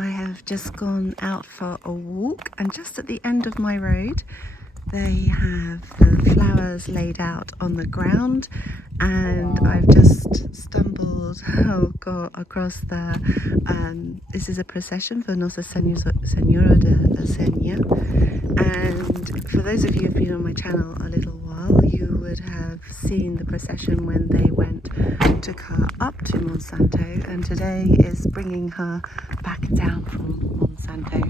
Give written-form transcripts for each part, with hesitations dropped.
I have just gone out for a walk, and just at the end of my road they have the flowers laid out on the ground, and I've just stumbled across the this is a procession for Nossa Senhora de Senha, and for those of you who've been on my channel a little while, you would have seen the procession when they took her up to Monsanto, and today is bringing her back down from Monsanto.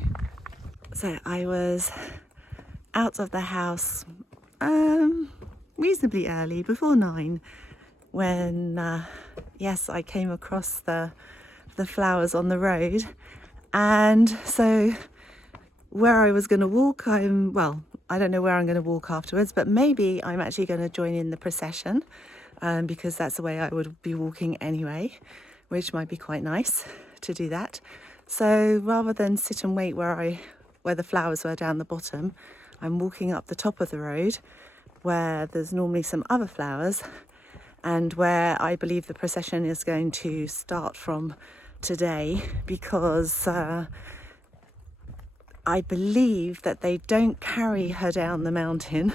So I was out of the house reasonably early, before 9, when yes, I came across the flowers on the road. And so where I was going to walk, I don't know where I'm going to walk afterwards, but maybe I'm actually going to join in the procession, because that's the way I would be walking anyway, which might be quite nice to do that. So rather than sit and wait where the flowers were down the bottom, I'm walking up the top of the road where there's normally some other flowers, and where I believe the procession is going to start from today, because I believe that they don't carry her down the mountain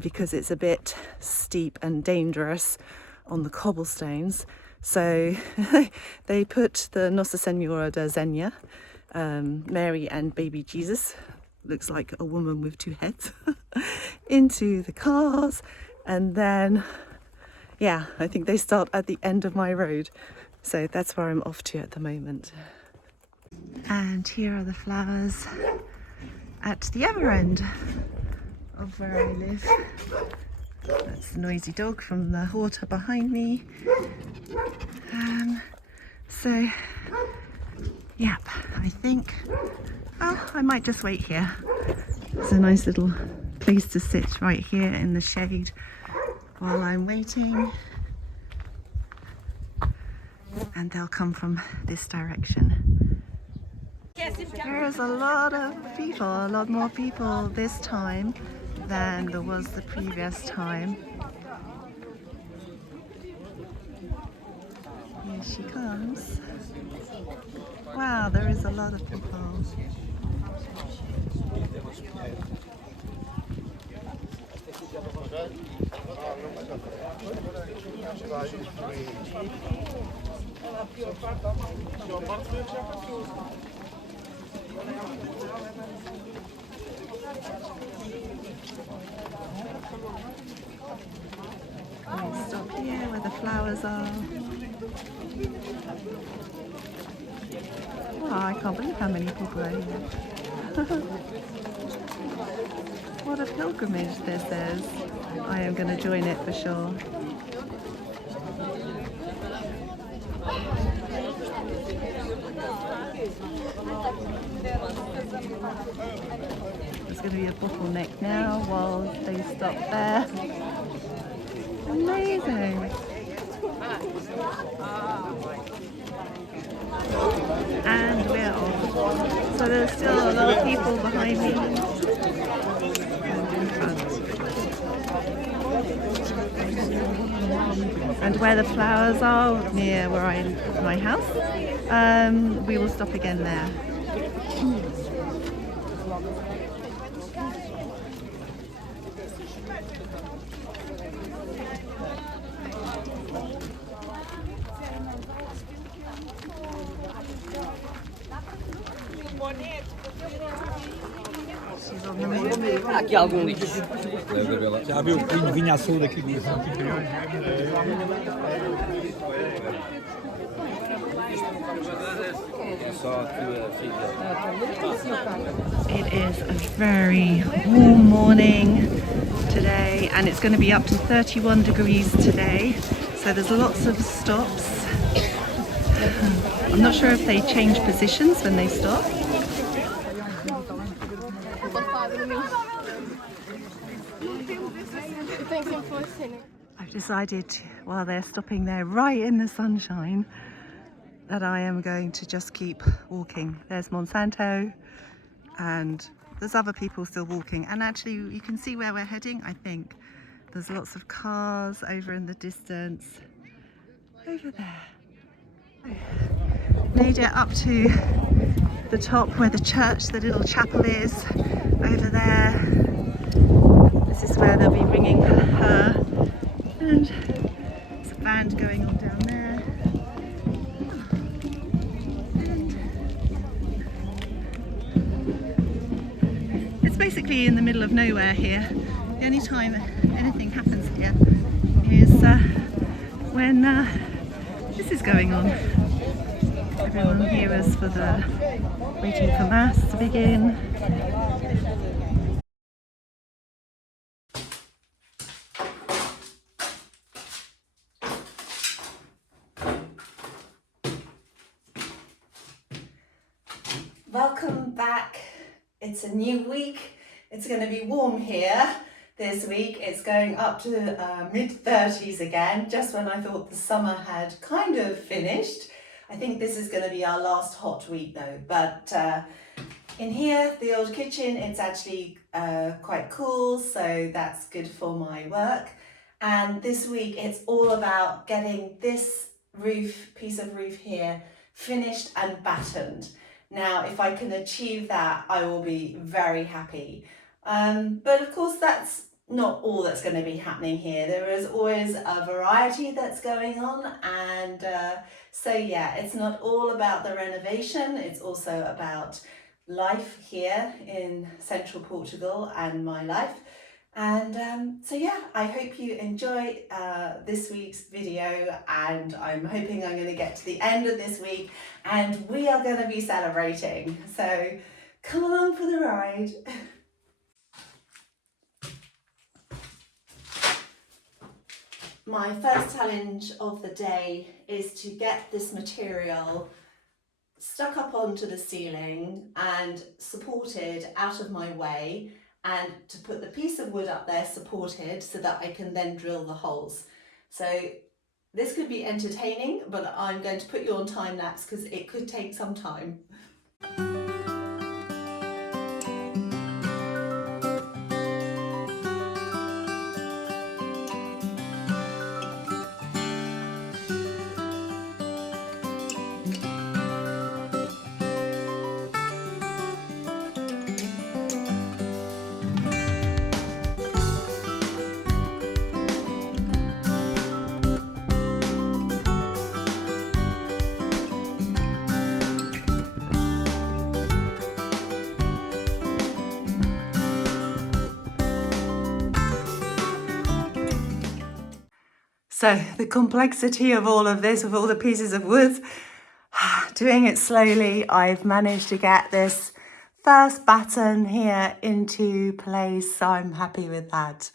because it's a bit steep and dangerous on the cobblestones. So they put the Nossa Senhora de Senha, Mary and baby Jesus, looks like a woman with 2 heads, into the cars, and then yeah, I think they start at the end of my road, so that's where I'm off to at the moment. And here are the flowers at the other end of where I live. That's the noisy dog from the water behind me. So yep, I think I might just wait here. It's a nice little place to sit right here in the shade while I'm waiting, and they'll come from this direction. There's a lot of people, a lot more people this time than there was the previous time. Here she comes. Wow, there is a lot of people. Let's stop here where the flowers are. Oh, I can't believe how many people are here. What a pilgrimage this is. I am going to join it for sure. There's going to be a bottleneck now while they stop there. Amazing. And we're off. So there's still a lot of people behind me and in front. And where the flowers are, near where my house, we will stop again there. Aqui algum lixo. Já viu o vinho açude aqui? It is a very warm morning today, and it's going to be up to 31 degrees today, so there's lots of stops. I'm not sure if they change positions when they stop. I've decided, while they're stopping there right in the sunshine, that I am going to just keep walking. There's Monsanto, and there's other people still walking, and actually you can see where we're heading. I think there's lots of cars over in the distance over there. Made it up to the top where the church, the little chapel is, over there. This is where they'll be bringing her. And there's a band going on down there. And it's basically in the middle of nowhere here. The only time anything happens here is when this is going on. Everyone here is for waiting for Mass to begin. Welcome back. It's a new week. It's going to be warm here this week. It's going up to mid-30s again, just when I thought the summer had kind of finished. I think this is going to be our last hot week though, but in here, the old kitchen, it's actually quite cool, so that's good for my work. And this week it's all about getting this piece of roof here finished and battened. Now, if I can achieve that, I will be very happy. But of course, that's not all that's going to be happening here. There is always a variety that's going on, and so yeah, it's not all about the renovation, it's also about life here in central Portugal and my life. And so yeah, I hope you enjoy this week's video, and I'm hoping I'm going to get to the end of this week and we are going to be celebrating. So come along for the ride. My first challenge of the day is to get this material stuck up onto the ceiling and supported out of my way, and to put the piece of wood up there supported so that I can then drill the holes. So this could be entertaining, but I'm going to put you on time lapse because it could take some time. So the complexity of all of this, with all the pieces of wood, doing it slowly, I've managed to get this first batten here into place, so I'm happy with that.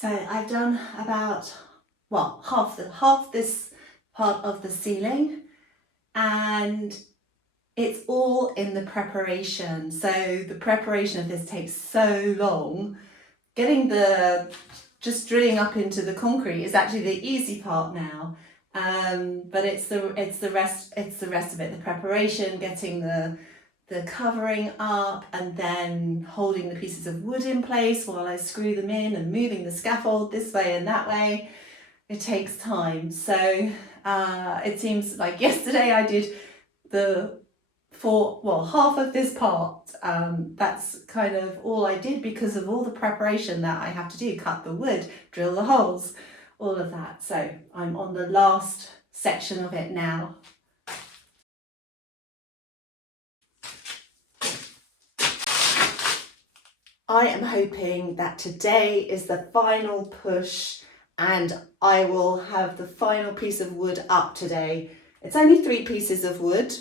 So I've done about, well, half this part of the ceiling, and it's all in the preparation. So the preparation of this takes so long. Getting just drilling up into the concrete is actually the easy part now. But it's the rest of it, the preparation, getting the covering up, and then holding the pieces of wood in place while I screw them in, and moving the scaffold this way and that way. It takes time. So it seems like yesterday I did half of this part. That's kind of all I did because of all the preparation that I have to do, cut the wood, drill the holes, all of that. So I'm on the last section of it now. I am hoping that today is the final push and I will have the final piece of wood up today. It's only 3 pieces of wood,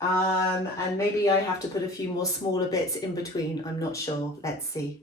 And maybe I have to put a few more smaller bits in between. I'm not sure. Let's see.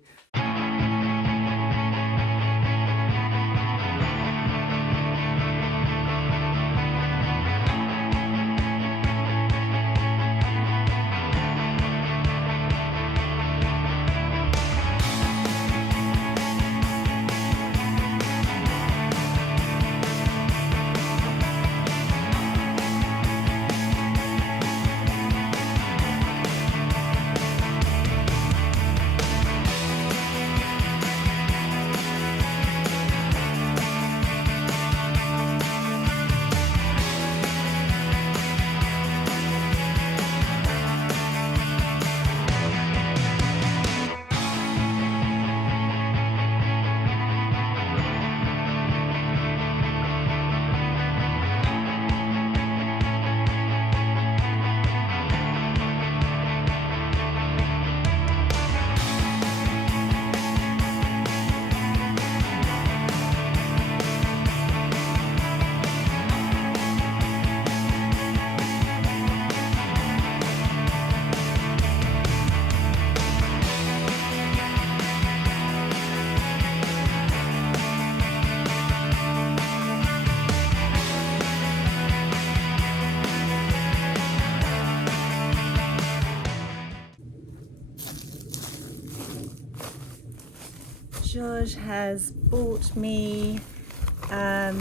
George has bought me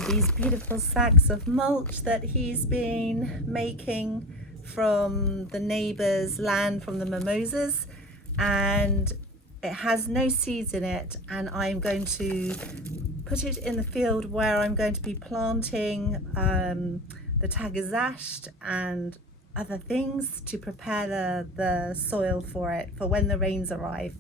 these beautiful sacks of mulch that he's been making from the neighbour's land, from the mimosas, and it has no seeds in it, and I'm going to put it in the field where I'm going to be planting the tagazash and other things to prepare the soil for it for when the rains arrive.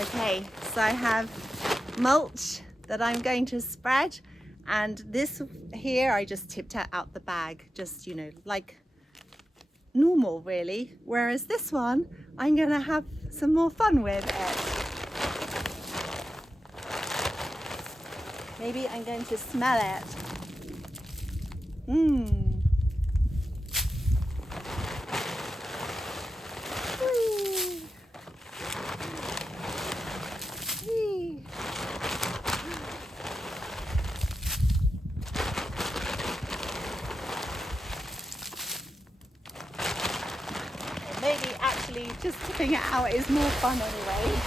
Okay, so I have mulch that I'm going to spread, and this here I just tipped it out the bag, just, you know, like normal really, whereas this one I'm gonna have some more fun with it. Maybe I'm going to smell it. Maybe actually just tipping it out is more fun anyway.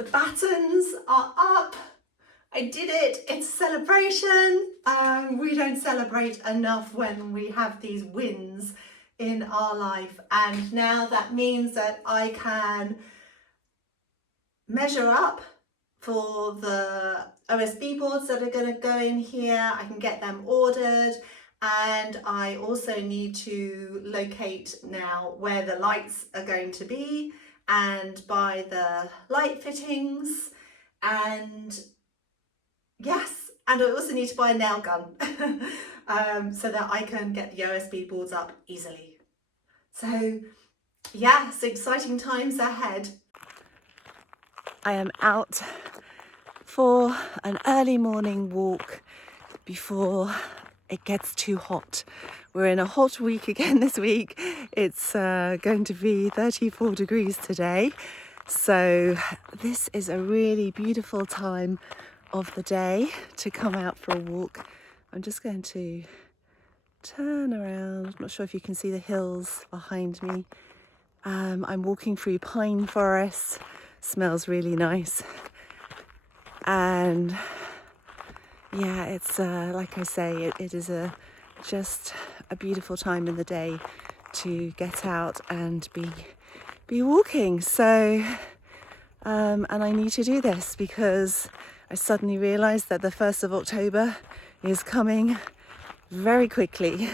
The battens are up. I did it. It's a celebration. We don't celebrate enough when we have these wins in our life. And now that means that I can measure up for the OSB boards that are going to go in here. I can get them ordered. And I also need to locate now where the lights are going to be and buy the light fittings, and yes, and I also need to buy a nail gun so that I can get the OSB boards up easily. So yes, exciting times ahead. I am out for an early morning walk before it gets too hot. We're in a hot week again this week. It's going to be 34 degrees today. So this is a really beautiful time of the day to come out for a walk. I'm just going to turn around. I'm not sure if you can see the hills behind me. I'm walking through pine forest. Smells really nice. And yeah, it's like I say, it is just a beautiful time in the day to get out and be walking. So and I need to do this because I suddenly realised that the 1st of October is coming very quickly.